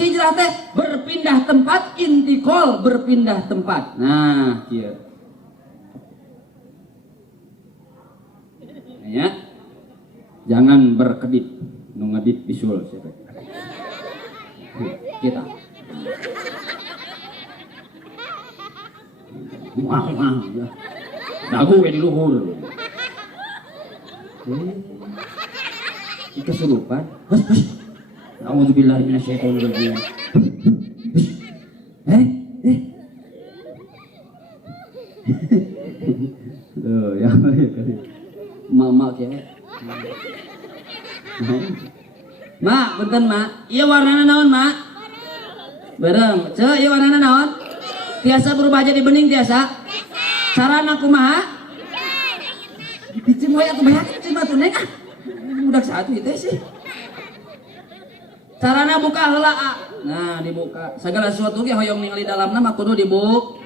hijrah teh berpindah tempat, intikal berpindah tempat. Nah, kieu. Ya. Jangan berkedip, nu ngedip bisul siapa. Kita. Wah, ya. Dagu we di luhur. Kesurupan. A'udzubillahi minasyaitonir rajim. Tuh, ya. Mama kayaknya. Mak, punten mak. Ieu warnana naon, Mak? Berem. Ceu, ieu warnana naon? Tiasa berubah jadi bening tiasa? Sarana kumaha? Bicin we atuh beak cing batu neng ah. Budak satu itu sih. Carana buka heula. Nah, dibuka. Segala sesuatu ge hoyong ningali dalamna mah kudu dibuka.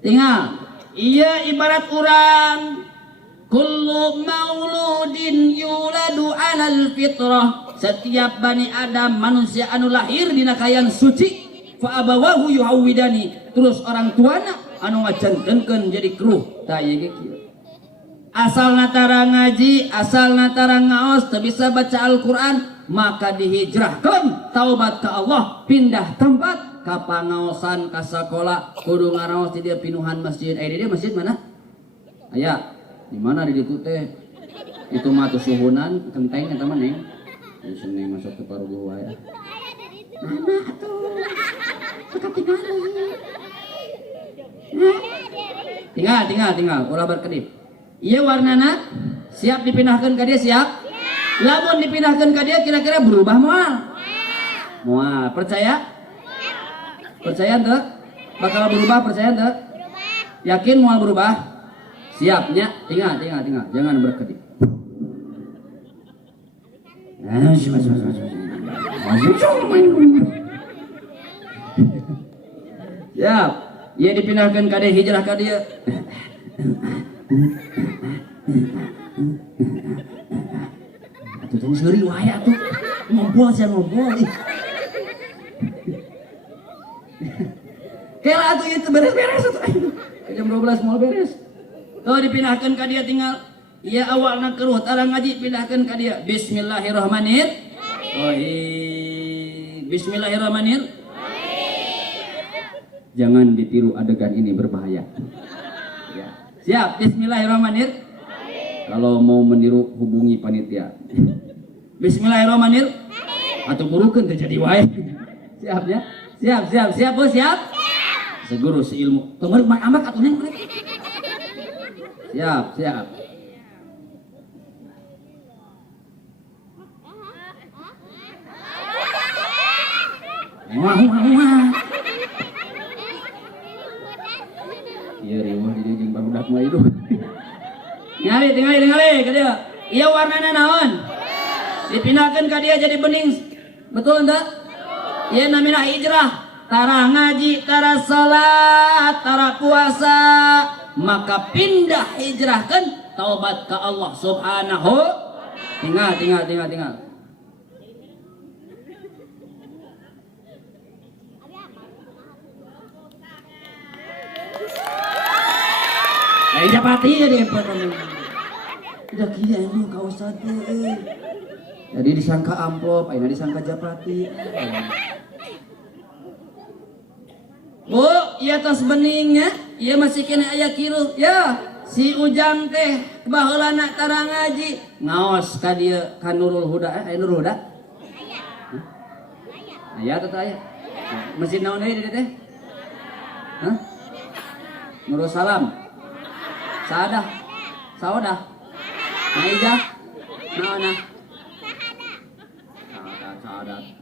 Tinggal iya ibarat urang kullu mauludin yuladu alal fitrah. Setiap bani Adam manusia anu lahir dina kayan suci fa abawahu yuhawidani. Terus orang tuana anu ngajantenkeun jadi kruh. Tah ieu ge kieu. Asal natara ngaji, asal natara ngaos, teu bisa baca Al-Quran, maka dihijrahkan taubat ke Allah, pindah tempat ka pangaosan ka sakola, kudu ngaraos di dieu pinuhan masjid. Di dieu masjid mana? Aya. Di mana di ditu teh? Itu mah tuh suhunan genteng eta mah neng. Di sini masuk ke paruh wae. Mana atuh? Ketinggalan. Tinggal, ulah berkedip. Iya warnana siap dipindahkan ke dia siap? Lamun dipindahkan ke dia kira-kira berubah moal? Moal. Percaya? Percaya ente? Bakal berubah percaya ente? Yakin moal berubah? Siapnya? Tinggal. Jangan berkedip. Siap. Ia dipindahkan ke dia, hijrah ke dia. Atuh tong seuri wae atuh. Ngobrol sia ngobrol. Kela atuh itu beres-beres atuh. Jam 12 mau beres. Tuh dipindahkan ka dia tinggal. Ieu awalna keruh tara ngaji pindahkan ka dia. Bismillahirrahmanirrahim. Bismillahirrahmanirrahim. Jangan ditiru adegan ini berbahaya. Ya. Siap, bismillahirrahmanirrahim. Kalau mau meniru hubungi panitia. Bismillahirrahmanirrahim. Atau burukeun teh jadi wae. Siap ya? Siap, Bos, siap? Seguru seilmu. Tunggu mah ambak atuh neng. Siap. Wah. Iya riweuh di jeung barudak mah itu. Tingali ka dia. Ieu warnana naon? Dipindahkeun ka dia jadi bening. Betul henteu? Ieu namina hijrah. Tara ngaji, tara salat, tara puasa, maka pindah hijrahkeun taubat ka Allah Subhanahu. Tinggal. Japati ya dia udah gila ini kaos satu jadi disangka amplop aina disangka japati. Bu ieu tos beningnya ieu masih kena aya kiruh ya si Ujang teh baheulana tara ngaji ngaos ka dieu ka Nurul Huda Nurul Huda aya teh aya mesin naon deui teh Nurul Salam Sadah, Naijah, Naona, Sadat.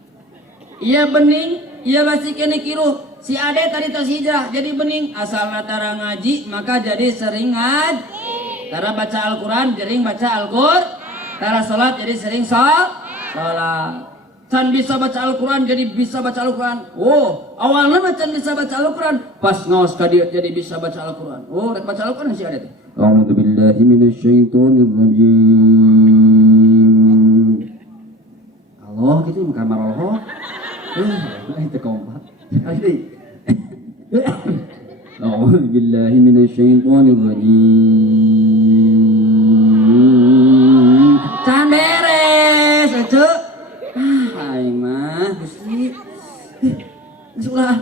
Iya bening, iya masih kene kiruh. Si Ade tadi tos hijrah, jadi bening. Asal tara ngaji, maka jadi sering ngaji. Tara baca Al-Quran, jadi baca Al-Quran. Tara sholat, jadi sering sholat. Can bisa baca Al-Quran, jadi bisa baca Al-Quran. Oh, awalnya can bisa baca Al-Quran. Pas ngaos ka dia, jadi bisa baca Al-Quran. Oh, rek baca Al-Quran si Ade. A'udzu billahi minasyaitonir rajim. Allah gitu kamar Allah. Itu kompak. A'udzu billahi minasyaitonir rajim. Can beres, atuh. Aing mah Gusti. Ulah.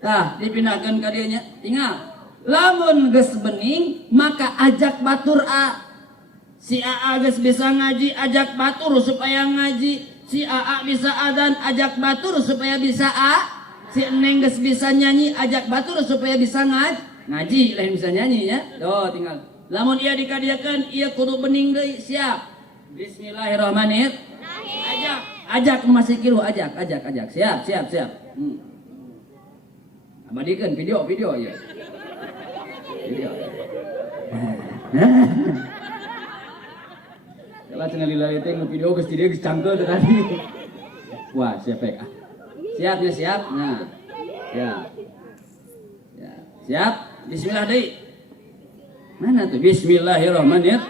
Tah, dipindahkeun ka dieu nya. Tinggal. Lamun geus bening, maka ajak batur A. Si AA geus bisa ngaji, ajak batur supaya ngaji. Si AA bisa adzan, ajak batur supaya bisa A. Si Neng geus bisa nyanyi, ajak batur supaya bisa ngaji, lain bisa nyanyi ya. Tuh tinggal. Lamun ieu dikadiakeun, ieu kudu bening deui, siap. Bismillahirrahmanirrahim. Ajak masih kiru, ajak. Siap. Abadikeun video ya. Video. Kalau cenah lila teh video geus dia geus cangkeul tadi. Wah, siap ya. Siap. Nah. Siap. Bismillah deui. Mana tuh Bismillahirrahmanirrahim.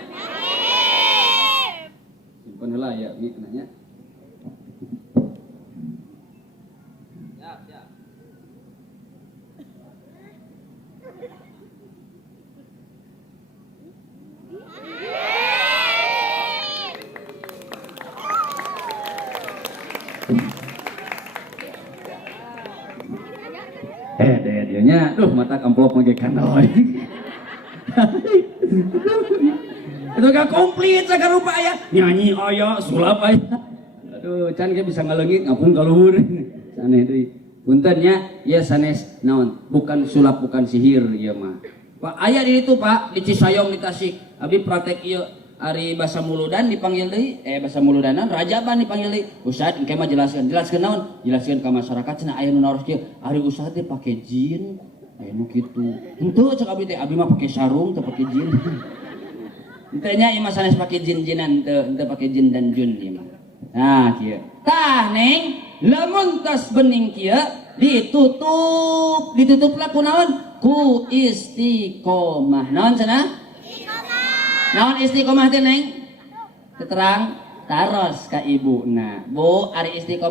Simpen heula ya, mi nanya. Siap. Dianya, mata amplop magekan oi. Itu gak komplit saga rupa aya. Nyanyi aya, sulap aya. Aduh, can ge bisa ngaleungit ngapung ka luhur. Saneh deui. Punten nya, ieu sanes naon? Bukan sulap, bukan sihir ieu mah. Pak, aya di ditu, Pak, di Cisayong di Tasik. Abi praktek ieu Ari Basa Muludan dipanggil deui, Basa Muludanan Rajaban dipanggil deui. Ustad engke mah jelaskeun naon? Jelaskeun ka masyarakat cenah aya nu naros kieu. Ari ustad teh pake jin, aya nu kitu. Henteu cek abi teh, abi mah pake sarung teu pake jin. Henteu nya ieu mah sanes pake jin-jinan, teu pake jin dan jun ieu mah. Nah, kieu. Tah, Neng, lamun tos bening kieu ditutuplah ku naon? Ku istiqomah. Naon cenah? Naon istiqomah teh Neng? Keterang taros ka ibu. Nah, Bu, ari istiqomah